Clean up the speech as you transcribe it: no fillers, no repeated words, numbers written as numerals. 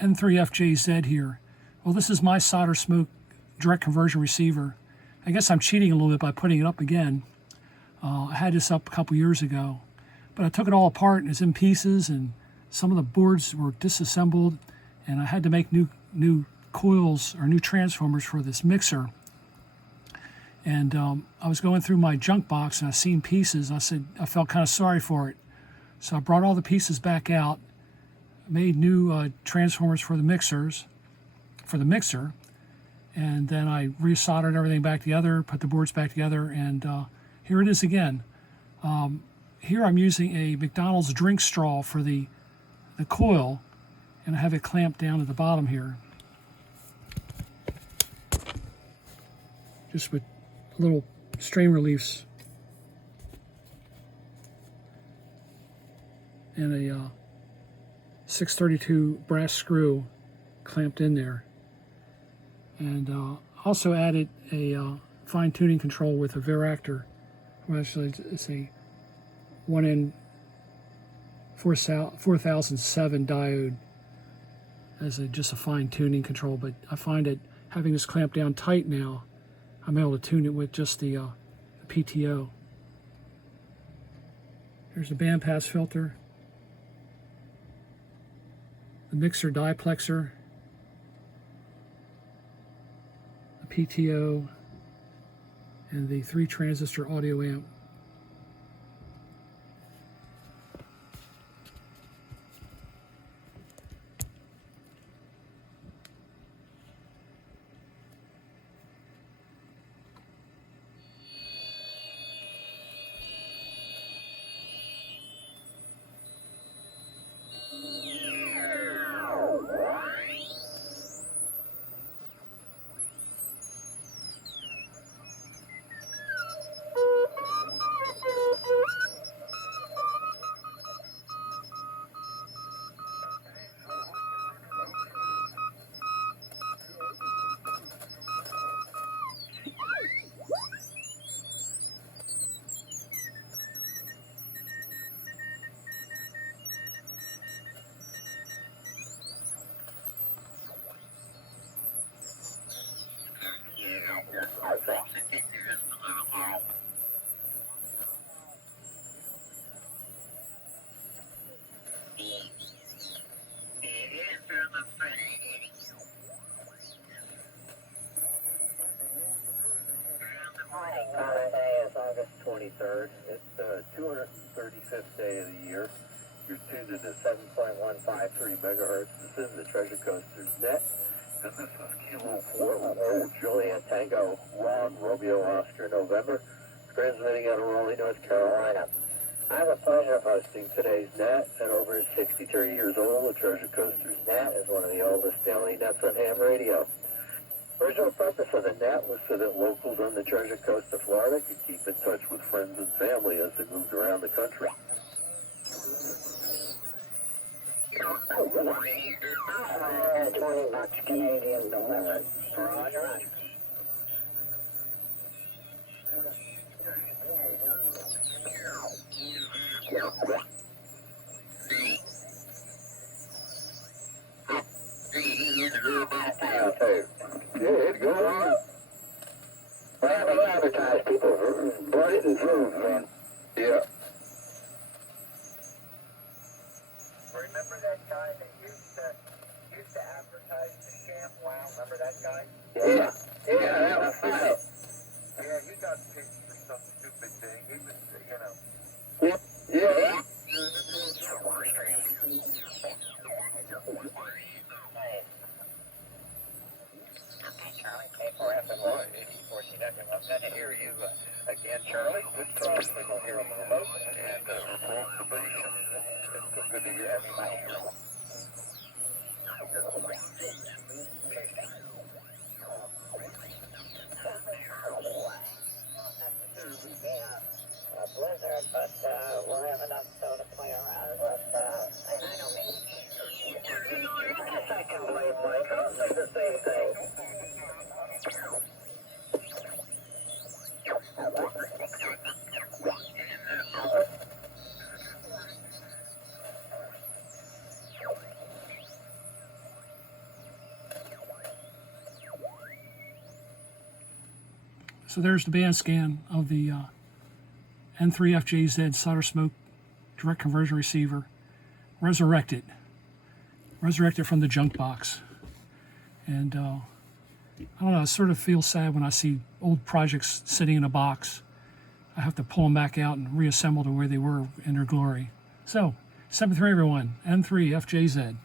N3FJZ here. Well, this is my SolderSmoke Direct Conversion Receiver. I guess I'm cheating a little bit by putting it up again. I had this up a couple years ago, but I took it all apart and it's in pieces, and some of the boards were disassembled, and I had to make new coils or new transformers for this mixer. And I was going through my junk box and I seen pieces. I felt kind of sorry for it. So I brought all the pieces back out, made new transformers for the mixer, and then I re-soldered everything back together, put the boards back together, and here it is again. Here I'm using a McDonald's drink straw for the coil, and I have it clamped down at the bottom here, just with little strain reliefs and a 632 brass screw clamped in there. And also added a fine tuning control with a varactor. Well, actually, it's a 1N4007 diode as just a fine tuning control. But I find it, having this clamped down tight now, I'm able to tune it with just the PTO. Here's the bandpass filter, the mixer diplexer, the PTO, and the 3-transistor audio amp. Today is August 23rd. It's the 235th day of the year. You're tuned into 7.153 megahertz. This is the Treasure Coasters Net. And this is Kilo 4 Juliet Tango Ron Romeo Oscar November, transmitting out of Raleigh, North Carolina. I have the pleasure of hosting today's net. At over 63 years old, the Treasure Coasters Net is one of the oldest daily nets on ham radio. The original purpose of the net was so that locals on the Treasure Coast of Florida could keep in touch with friends and family as they moved around the country. 20 bucks Canadian delivered. Roger, roger. Good, go on. Well, they advertise people bought it and drove, man. Yeah. Remember that guy that used to advertise the Sham Wow? Remember that guy? Yeah. Yeah, that was funny. Yeah, he got picked for some stupid thing. He was, Yeah. Charlie, K4FNY, 84CW. I'm glad to hear you again, Charlie. Good talk signal here on the remote, and it's good to hear everybody here. A blizzard, but we'll have enough snow to play around with. I know me. Yes, I can blame Mike. I'll say the same thing. So there's the band scan of the N3FJZ SolderSmoke Direct Conversion Receiver, resurrected from the junk box. And I don't know, I sort of feel sad when I see old projects sitting in a box. I have to pull them back out and reassemble to where they were in their glory. So, 7-3 everyone, N3FJZ.